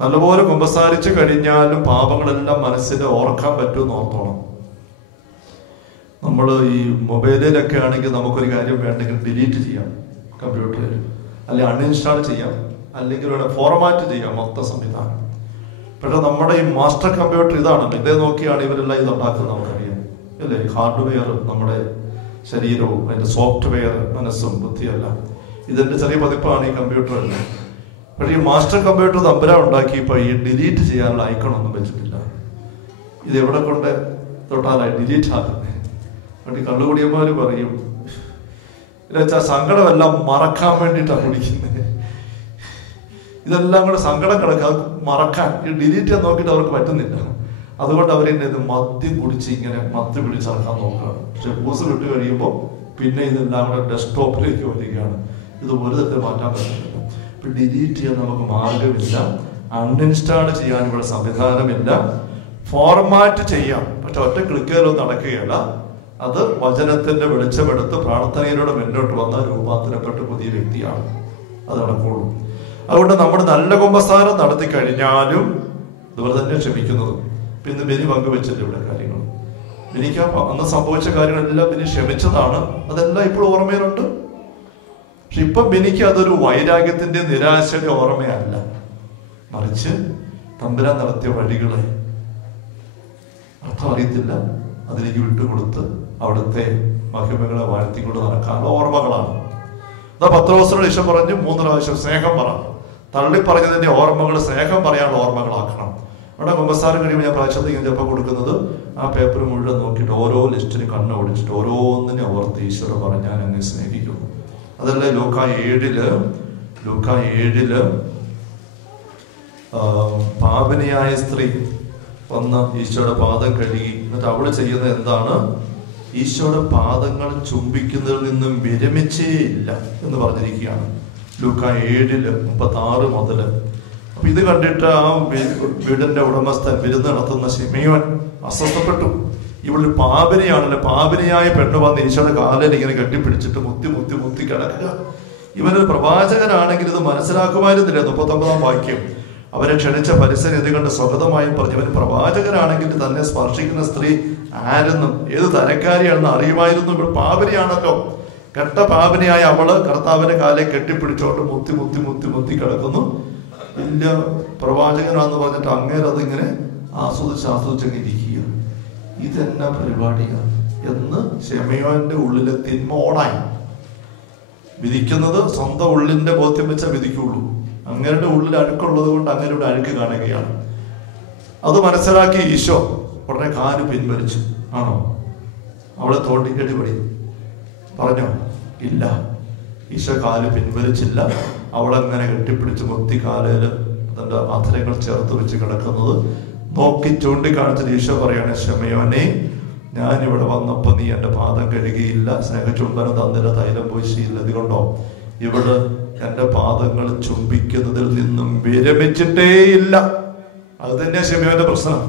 നല്ലപോലെ കുമ്പസാരിച്ച് കഴിഞ്ഞാലും പാപങ്ങളെല്ലാം മനസ്സിൽ ഓർക്കാൻ പറ്റുമെന്ന് ഓർത്തോണം. നമ്മൾ ഈ മൊബൈലിലൊക്കെ ആണെങ്കിൽ നമുക്കൊരു കാര്യം വേണ്ടെങ്കിൽ ഡിലീറ്റ് ചെയ്യാം കമ്പ്യൂട്ടറിൽ, അല്ലെങ്കിൽ അൺഇൻസ്റ്റാൾ ചെയ്യാം, അല്ലെങ്കിൽ ഇവിടെ ഫോർമാറ്റ് ചെയ്യാം മൊത്തം സംവിധാനം. പക്ഷെ നമ്മുടെ ഈ മാസ്റ്റർ കമ്പ്യൂട്ടർ ഇതാണല്ലോ, ഇതേ നോക്കിയാണ് ഇവരെല്ലാം ഇതുണ്ടാക്കുന്നത് നമുക്കറിയാം അല്ലേ. ഹാർഡ്വെയർ നമ്മുടെ ശരീരവും അതിൻ്റെ സോഫ്റ്റ്വെയർ മനസ്സും ബുദ്ധിയല്ല. ഇതിൻ്റെ ചെറിയ പതിപ്പാണ് ഈ കമ്പ്യൂട്ടർ അല്ലേ. പക്ഷേ ഈ മാസ്റ്റർ കമ്പ്യൂട്ടർ തമ്പുരാൻ ഉണ്ടാക്കിയപ്പോൾ ഈ ഡിലീറ്റ് ചെയ്യാനുള്ള ഐക്കണൊന്നും വെച്ചിട്ടില്ല. ഇത് എവിടെ കൊണ്ട് തൊട്ടാലായി ഡിലീറ്റ് ആകുന്നത്. അതുകൊണ്ട് ഈ കള്ളുകുടിയന്മാർ പറയും എന്നുവെച്ചാൽ സങ്കടമെല്ലാം മറക്കാൻ വേണ്ടിയിട്ടാണ് കുടിക്കുന്നത്. ഇതെല്ലാം കൂടെ സങ്കടം കിടക്കുക മറക്കാൻ ഈ ഡിലീറ്റ് ചെയ്യാൻ നോക്കിയിട്ട് അവർക്ക് പറ്റുന്നില്ല. അതുകൊണ്ട് അവരെന്നെ ഇത് മദ്യം കുടിച്ച് ഇങ്ങനെ മദ്യം പിടിച്ചിറക്കാൻ നോക്കുകയാണ്. പക്ഷെ ബൂസ് വിട്ട് കഴിയുമ്പോൾ പിന്നെ ഇതെല്ലാം കൂടെ ഡെസ്ക്ടോപ്പിലേക്ക് വരികയാണ്. ഇത് ഒരു തരത്തിൽ മാറ്റാൻ പറ്റുന്നില്ല. ഇപ്പം ഡിലീറ്റ് ചെയ്യാൻ നമുക്ക് മാർഗമില്ല, അൺഇൻസ്റ്റാൾ ചെയ്യാൻ ഇവിടെ സംവിധാനമില്ല. ഫോർമാറ്റ് ചെയ്യാം, പക്ഷെ ഒറ്റ ക്ലിക്കുകളൊന്നും നടക്കുകയല്ല. അത് വചനത്തിന്റെ വെളിച്ചമെടുത്ത് പ്രാർത്ഥനയിലൂടെ മുന്നോട്ട് വന്ന രൂപാന്തരപ്പെട്ട് പുതിയ വ്യക്തിയാണ് അത് നടക്കുള്ളൂ. അതുകൊണ്ട് നമ്മൾ നല്ല കുമ്പസാരം നടത്തി കഴിഞ്ഞാലും ഇതുപോലെ തന്നെ ക്ഷമിക്കുന്നത്. പിന്നെ ബലി പങ്കുവെച്ചല്ലേ ഇവിടെ കാര്യങ്ങൾ. എനിക്ക് അന്ന് സംഭവിച്ച കാര്യങ്ങളെല്ലാം ബലി ക്ഷമിച്ചതാണ്, അതെല്ലാം ഇപ്പോഴും ഓർമ്മയിലുണ്ട്. പക്ഷെ ഇപ്പൊ എനിക്ക് അതൊരു വൈരാഗ്യത്തിന്റെ നിരാശയുടെ ഓർമ്മയല്ല, മറിച്ച് തമ്പുരാൻ നടത്തിയ വഴികളെ അർത്ഥം അറിയത്തില്ല, അതിലേക്ക് വിട്ടുകൊടുത്ത് അവിടുത്തെ മഹിമകളെ വാഴ്ത്തിക്കൊണ്ട് നടക്കാനുള്ള ഓർമ്മകളാണ്. അതാ പത്രോസിനോട് ഈശോ പറഞ്ഞു 3 പ്രാവശ്യം സ്നേഹം പറ. തള്ളി പറഞ്ഞതിന്റെ ഓർമ്മകൾ സ്നേഹം പറയാനുള്ള ഓർമ്മകളാക്കണം. അവിടെ കുമ്പസാരം കഴിയുമ്പോൾ ഞാൻ പ്രാവശ്യത്തേക്ക് ചിലപ്പോൾ കൊടുക്കുന്നത് ആ പേപ്പർ മുഴുവൻ നോക്കിയിട്ട് ഓരോ ലിസ്റ്റിന് കണ്ണ് ഓടിച്ചിട്ട് ഓരോന്നിനെ ഓർത്ത് ഈശോട് പറഞ്ഞ് ഞാൻ എന്നെ സ്നേഹിക്കുന്നു. അതല്ലേ ലൂക്കാ 7 പാപിനിയായ സ്ത്രീ വന്ന് ഈശോയുടെ പാദം കഴുകി. എന്നിട്ട് അവള് ചെയ്യുന്നത് എന്താണ്? ഈശോയുടെ പാദങ്ങൾ ചുംബിക്കുന്നതിൽ നിന്നും വിരമിച്ചേ ഇല്ല എന്ന് പറഞ്ഞിരിക്കുകയാണ് ലൂക്കാ 7:36 മുതൽ. അപ്പൊ ഇത് കണ്ടിട്ട് ആ വീടിന്റെ ഉടമസ്ഥൻ വിരുന്ന് നടത്തുന്ന ശിമയോൻ അസ്വസ്ഥപ്പെട്ടു. ഇവളൊരു പാപിനിയാണല്ലോ, പാപിനിയായ പെണ്ണ് വന്ന് ഈശോയുടെ കാലിൽ ഇങ്ങനെ കെട്ടിപ്പിടിച്ചിട്ട് മുത്തി കിടക്കുക. ഇവനൊരു പ്രവാചകനാണെങ്കിൽ ഇത് മനസ്സിലാക്കുമായിരുന്നില്ല. 39-ാം വാക്യം, അവരെ ക്ഷണിച്ച പരിസരം ഇത് കണ്ട് സ്വഗതമായും പറഞ്ഞു, ഇവൻ പ്രവാചകനാണെങ്കിൽ തന്നെ സ്പർശിക്കുന്ന സ്ത്രീ ആരെന്നും ഏത് തരക്കാരിയാണെന്ന് അറിയുമായിരുന്നു. ഇവിടെ പാപിനിയാണല്ലോ, കെട്ട പാപിനിയായ അവള് കർത്താവിന്റെ കാലെ കെട്ടിപ്പിടിച്ചോണ്ട് മുത്തി കിടക്കുന്നു. ഇല്ല പ്രവാചകനാന്ന് പറഞ്ഞിട്ട് അങ്ങേര് അതിങ്ങനെ ആസ്വദിച്ചങ്ങ് ഇരിക്കുക. ഇതെന്നാ പരിപാടിയാണ് എന്ന് ശിമയോന്റെ ഉള്ളിലെ തിന്മ ഓണായി. വിധിക്കുന്നത് സ്വന്തം ഉള്ളിന്റെ ബോധ്യം വെച്ചാൽ വിധിക്കുള്ളൂ. അങ്ങേരുടെ ഉള്ളിൽ അഴുക്കുള്ളത് കൊണ്ട് അങ്ങേരുടെ അഴുക്ക് കാണുകയാണ്. അത് മനസ്സിലാക്കി ഈശോ ഉടനെ കാല് പിൻവലിച്ചു. ആണോ? അവളെ തോണ്ടി കെട്ടിപടി പറഞ്ഞോ? ഇല്ല, ഈശോ കാല് പിൻവലിച്ചില്ല. അവളെങ്ങനെ കെട്ടിപ്പിടിച്ച് മുത്തി കാലയില് തന്റെ അധരങ്ങൾ ചേർത്ത് വെച്ച് കിടക്കുന്നത് നോക്കി ചൂണ്ടിക്കാണിച്ചിട്ട് ഈശോ പറയാണ്, ശിമയോനെ, ഞാനിവിടെ വന്നപ്പോ നീ എന്റെ പാദം കഴുകിയില്ല, സ്നേഹചുംബനം തന്നില്ല, തൈലം പൂശിയില്ല. അതുകൊണ്ടോ ഇവിടെ എന്റെ പാദങ്ങൾ ചുംബിക്കുന്നതിൽ നിന്നും വിരമിച്ചിട്ടേ ഇല്ല. അത് തന്നെ ശിമയോന്റെ പ്രശ്നം.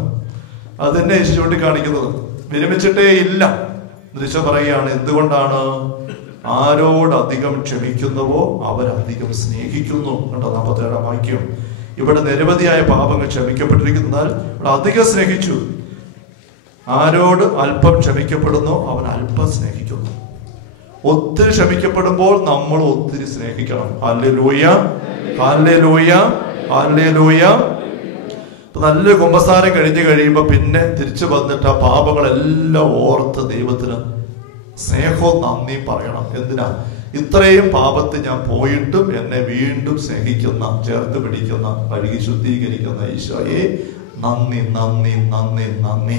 അത് തന്നെ ഈശോ ചൂണ്ടിക്കാണിക്കുന്നത്. വിരമിച്ചിട്ടേ ഇല്ല. ഈശോ പറയുകയാണ്, എന്തുകൊണ്ടാണ്? ആരോട് അധികം ക്ഷമിക്കുന്നുവോ അവരധികം സ്നേഹിക്കുന്നു. കണ്ടോ 47-ാം വാക്യം. ഇവിടെ നിരവധിയായ പാപങ്ങൾ ക്ഷമിക്കപ്പെട്ടിരിക്കുന്നതിനാൽ ഇവിടെ അധികം സ്നേഹിച്ചു. ആരോട് അല്പം ക്ഷമിക്കപ്പെടുന്നു അവൻ അല്പം സ്നേഹിക്കുന്നു. ഒത്തിരി ക്ഷമിക്കപ്പെടുമ്പോൾ നമ്മൾ ഒത്തിരി സ്നേഹിക്കണം. Hallelujah, hallelujah, hallelujah. നല്ല കുമ്പസാരം കഴിഞ്ഞ് കഴിയുമ്പോൾ പിന്നെ തിരിച്ചു വന്നിട്ട് ആ പാപങ്ങളെല്ലാം ഓർത്ത് ദൈവത്തിന് സ്നേഹവും നന്ദിയും പറയണം. എന്തിനാ? ഇത്രയും പാപത്തിൽ ഞാൻ പോയിട്ടും എന്നെ വീണ്ടും സ്നേഹിക്കുന്ന, ചേർത്ത് പിടിക്കുന്ന, കഴുകി ശുദ്ധീകരിക്കുന്ന ഈശോയെ നന്ദി, നന്ദി, നന്ദി, നന്ദി.